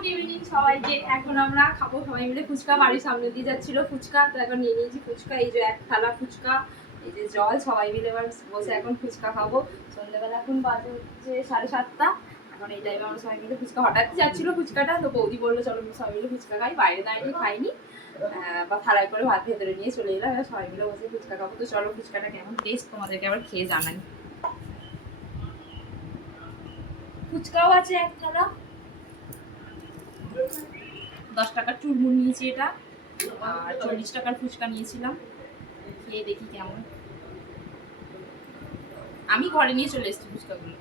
Good evening সবাইকে। এখন আমরা খাবো সবাই মিলে ফুচকা। বাড়ির সামনে দিয়ে যাচ্ছিল ফুচকা, তো এখন নিয়ে নিয়েছি ফুচকা। এই যে এক থালা ফুচকা, এই যে জল, সবাই মিলে এবার বসে এখন ফুচকা খাবো। সন্ধ্যেবেলা এখন বাজে হচ্ছে 7:30। এখন এই টাইমে আমরা সবাই মিলে ফুচকা, হঠাৎই যাচ্ছিল ফুচকাটা, তো বৌদি বললো চলো সবাই মিলে ফুচকা খাই। বাইরে দাঁড়িয়ে খাইনি, বা থালায় করে ভাত ভেতরে নিয়ে চলে এলাম। এবার সবাই মিলে বসে ফুচকা খাবো। তো চলো ফুচকাটা কেমন টেস্ট তোমাদেরকে আবার খেয়ে জানাই। ফুচকাও আছে এক থালা, 10 টাকার চুরমুর নিয়েছি এটা, আর 40 টাকার ফুচকা নিয়েছিলাম। খেয়ে দেখি কেমন। আমি ঘরে নিয়ে চলে এসেছি ফুচকাগুলো।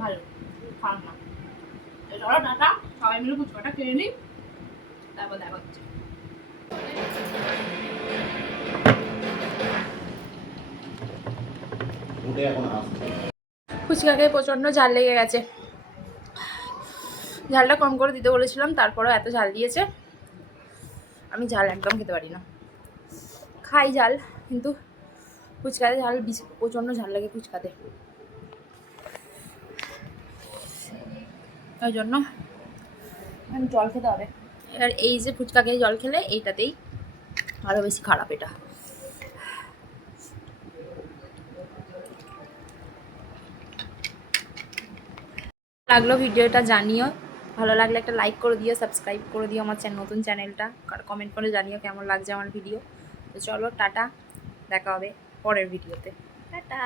ভালো, খারাপ না। চলো টাটা, সবাই মিলে ফুচকাটা খেয়ে নিই, তারপর দেখা হচ্ছে। ফুচকা খেয়ে প্রচণ্ড ঝাল লেগে গেছে। ঝালটা কম করে দিতে বলেছিলাম, তারপরেও এত ঝাল দিয়েছে। আমি ঝাল একদম খেতে পারি না, খাই ঝাল, কিন্তু ফুচকাতে ঝাল প্রচণ্ড ঝাল লাগে ফুচকাতে, ওই জন্য জল খেতে হবে। এবার এই যে ফুচকা খেয়ে জল খেলে এইটাতেই আরও বেশি খারাপ। এটা লাগলো ভিডিওটা জানিও, ভালো লাগলে একটা লাইক করে দিও, সাবস্ক্রাইব করে দিও আমার নতুন চ্যানেলটা, কমেন্ট করে জানিও কেমন লাগছে আমার ভিডিও। তো চলো টাটা, দেখা হবে পরের ভিডিওতে। টাটা।